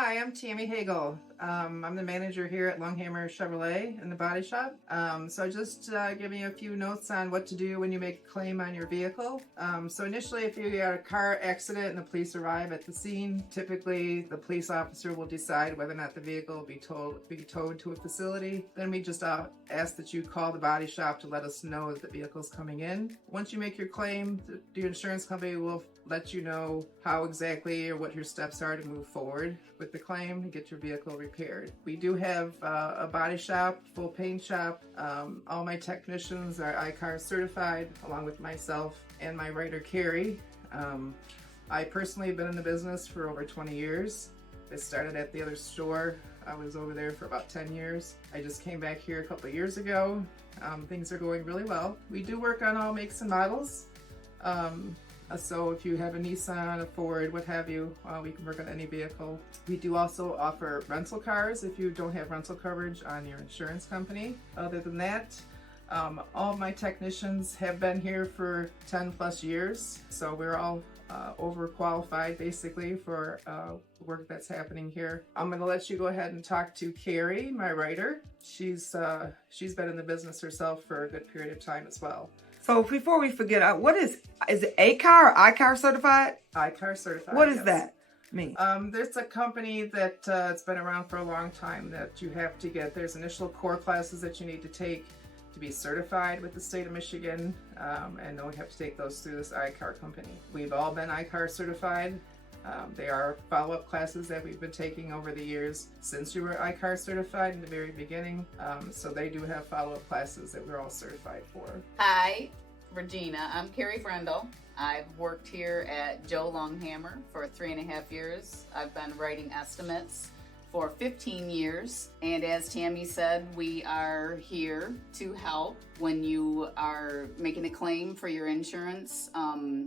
Hi, I'm Tammy Hagel. I'm the manager here at Lunghamer Chevrolet in the body shop. So I just giving you a few notes on what to do when you make a claim on your vehicle. So initially, if you got a car accident and the police arrive at the scene, typically the police officer will decide whether or not the vehicle will be towed to a facility. Then we just ask that you call the body shop to let us know that the vehicle is coming in. Once you make your claim, the insurance company will let you know how exactly or what your steps are to move forward with the claim and get your vehicle repaired. We do have a body shop, full paint shop. All my technicians are ICAR certified, along with myself and my writer Carrie. I personally have been in the business for over 20 years. I started at the other store. I was over there for about 10 years. I just came back here a couple of years ago. Things are going really well. We do work on all makes and models. So if you have a Nissan, a Ford, what have you, we can work on any vehicle. We do also offer rental cars if you don't have rental coverage on your insurance company. Other than that, all of my technicians have been here for 10 plus years, so we're all overqualified basically for work that's happening here. I'm going to let you go ahead and talk to Carrie, my writer. She's been in the business herself for a good period of time as well. So before we forget, what is it ACAR or ICAR certified? ICAR certified. What does yes. that mean? There's a company that it's been around for a long time that you have to get. There's initial core classes that you need to take to be certified with the state of Michigan, and then we have to take those through this ICAR company. We've all been ICAR certified. They are follow-up classes that we've been taking over the years since you were ICAR certified in the very beginning. So they do have follow-up classes that we're all certified for. Hi, Regina. I'm Carrie Frendel. I've worked here at Joe Lunghamer for 3.5 years. I've been writing estimates for 15 years. And as Tammy said, we are here to help when you are making a claim for your insurance.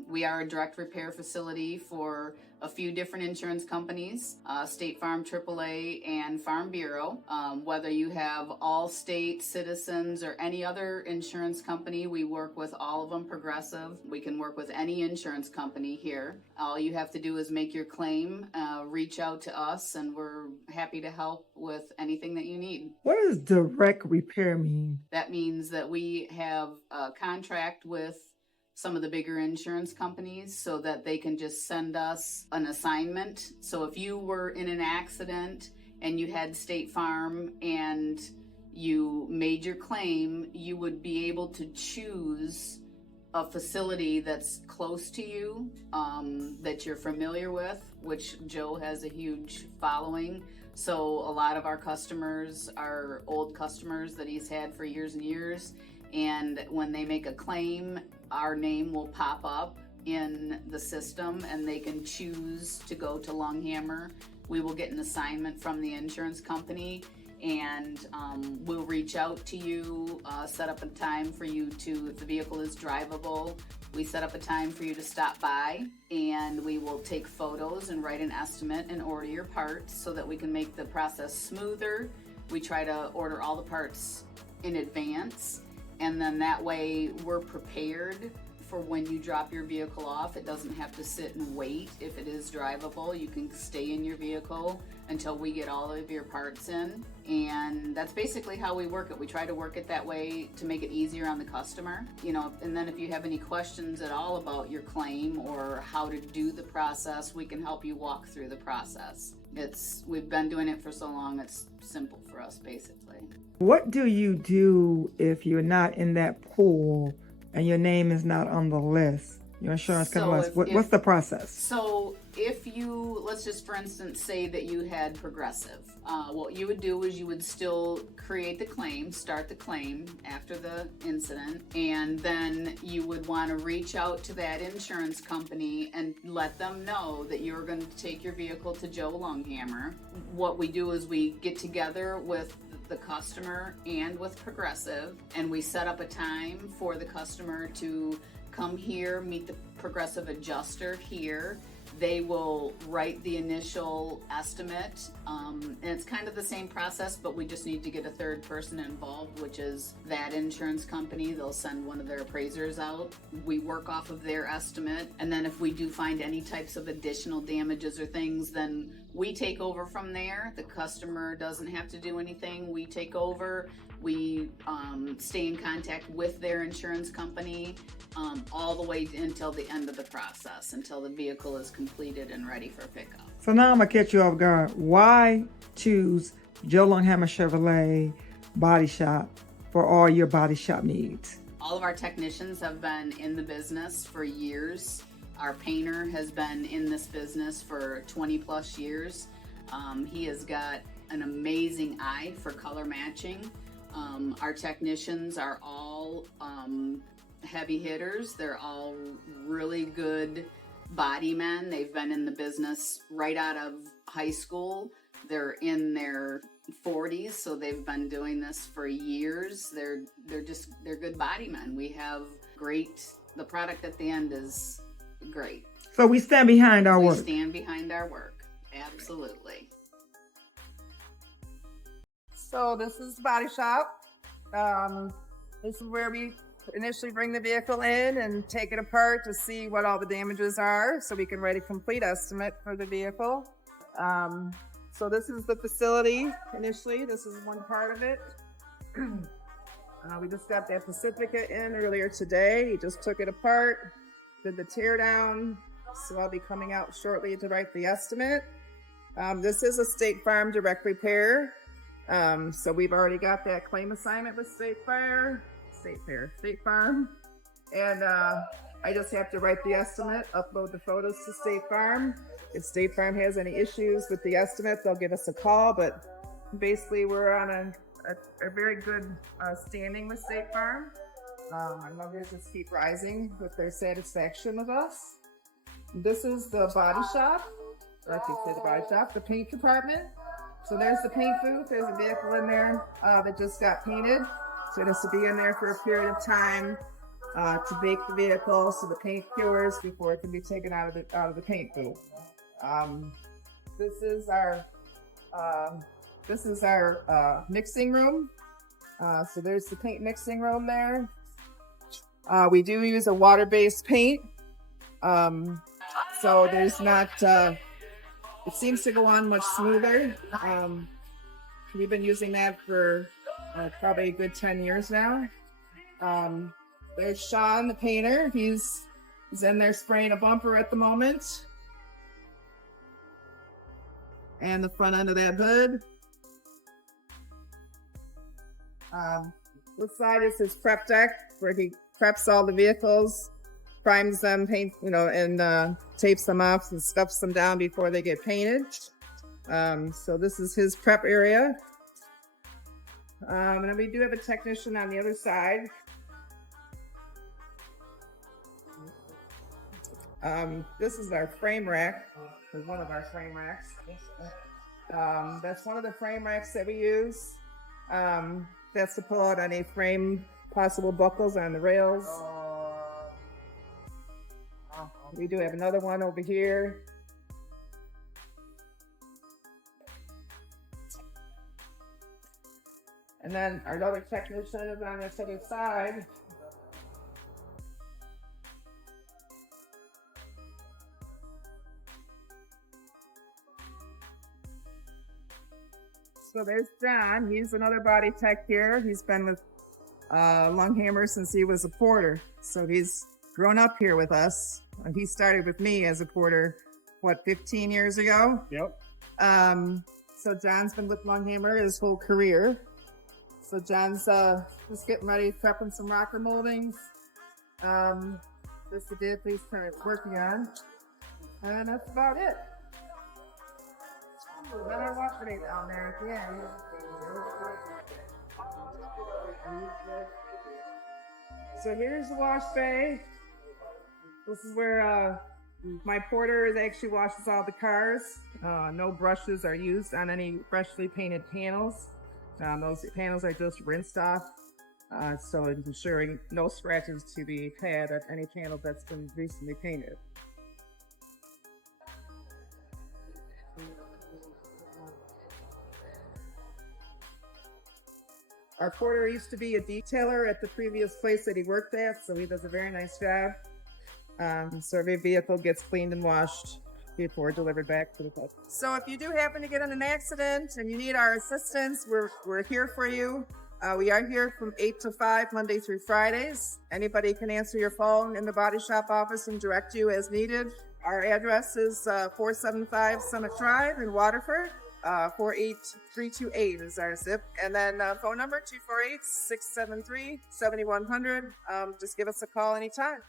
We are a direct repair facility for a few different insurance companies, State Farm, AAA, and Farm Bureau. Whether you have Allstate, Citizens, or any other insurance company, we work with all of them, Progressive. We can work with any insurance company here. All you have to do is make your claim, reach out to us, and we're happy to help with anything that you need. What does direct repair mean? That means that we have a contract with some of the bigger insurance companies so that they can just send us an assignment. So if you were in an accident and you had State Farm and you made your claim, you would be able to choose a facility that's close to you, that you're familiar with, which Joe has a huge following. So a lot of our customers are old customers that he's had for years and years. And when they make a claim, our name will pop up in the system and they can choose to go to Lunghamer. We will get an assignment from the insurance company and we'll reach out to you, set up a time for you to, if the vehicle is drivable, we set up a time for you to stop by and we will take photos and write an estimate and order your parts so that we can make the process smoother. We try to order all the parts in advance. And then that way we're prepared for when you drop your vehicle off. It doesn't have to sit and wait. If it is drivable, you can stay in your vehicle until we get all of your parts in. And that's basically how we work it. We try to work it that way to make it easier on the customer. You know, and then if you have any questions at all about your claim or how to do the process, we can help you walk through the process. We've been doing it for so long, it's simple for us basically. What do you do if you're not in that pool and your name is not on the list? Your insurance company, what's the process? So if you, let's just for instance say that you had Progressive, what you would do is you would still create the claim, start the claim after the incident, and then you would want to reach out to that insurance company and let them know that you're going to take your vehicle to Joe Lunghamer. What we do is we get together with the customer and with Progressive and we set up a time for the customer to come here, meet the Progressive adjuster here, They will write the initial estimate, and it's kind of the same process, but we just need to get a third person involved, which is that insurance company. They'll send one of their appraisers out. We work off of their estimate, and then if we do find any types of additional damages or things, then we take over from there. The customer doesn't have to do anything. We take over. We stay in contact with their insurance company all the way until the end of the process, until the vehicle is completed and ready for pickup. So now I'm going to catch you off guard. Why choose Joe Lunghamer Chevrolet Body Shop for all your body shop needs? All of our technicians have been in the business for years. Our painter has been in this business for 20 plus years. He has got an amazing eye for color matching. Our technicians are all heavy hitters. They're all really good body men. They've been in the business right out of high school. They're in their 40s, so they've been doing this for years. They're good body men. We have the product at the end is great. So we stand behind our work. We stand behind our work. Absolutely. So this is the body shop. This is where we initially bring the vehicle in and take it apart to see what all the damages are, so we can write a complete estimate for the vehicle. So this is the facility initially. This is one part of it. We just got that Pacifica in earlier today. He just took it apart, did the tear down. So I'll be coming out shortly to write the estimate. This is a State Farm direct repair. So we've already got that claim assignment with State Farm. And I just have to write the estimate, upload the photos to State Farm. If State Farm has any issues with the estimate, they'll give us a call. But basically, we're on a very good standing with State Farm. Our numbers just keep rising with their satisfaction of us. This is the body shop, or I should say the body shop, the paint department. So there's the paint booth. There's a vehicle in there that just got painted. So it has to be in there for a period of time to bake the vehicle so the paint cures before it can be taken out of the paint booth. This is our mixing room. So there's the paint mixing room there. We do use a water-based paint. So there's not, it seems to go on much smoother. We've been using that for probably a good 10 years now. There's Sean, the painter. He's in there spraying a bumper at the moment. And the front end of that hood. This side is his prep deck, where he preps all the vehicles, primes them, paints, and tapes them off and stuffs them down before they get painted. So this is his prep area. And then we do have a technician on the other side. This is our frame rack. It's one of our frame racks. That's one of the frame racks that we use. That's to pull out any frame possible buckles on the rails. We do have another one over here. And then our other technician is on this other side. So there's John. He's another body tech here. He's been with Lunghamer since he was a porter. So he's grown up here with us. He started with me as a porter, 15 years ago? Yep. So John's been with Lunghamer his whole career. So John's just getting ready, prepping some rocker moldings. This is the vehicle he's currently working on. And that's about it. Then our wash bay down there at the end. So here's the wash bay. This is where my porter actually washes all the cars. No brushes are used on any freshly painted panels. Those panels are just rinsed off, so ensuring no scratches to be had at any panel that's been recently painted. Our porter used to be a detailer at the previous place that he worked at, so he does a very nice job. So every vehicle gets cleaned and washed before delivered back to the customer. So if you do happen to get in an accident and you need our assistance, we're here for you. We are here from 8 to 5, Monday through Fridays. Anybody can answer your phone in the body shop office and direct you as needed. Our address is 475 Summit Drive in Waterford. 48328 is our zip. And then phone number 248-673-7100. Just give us a call anytime.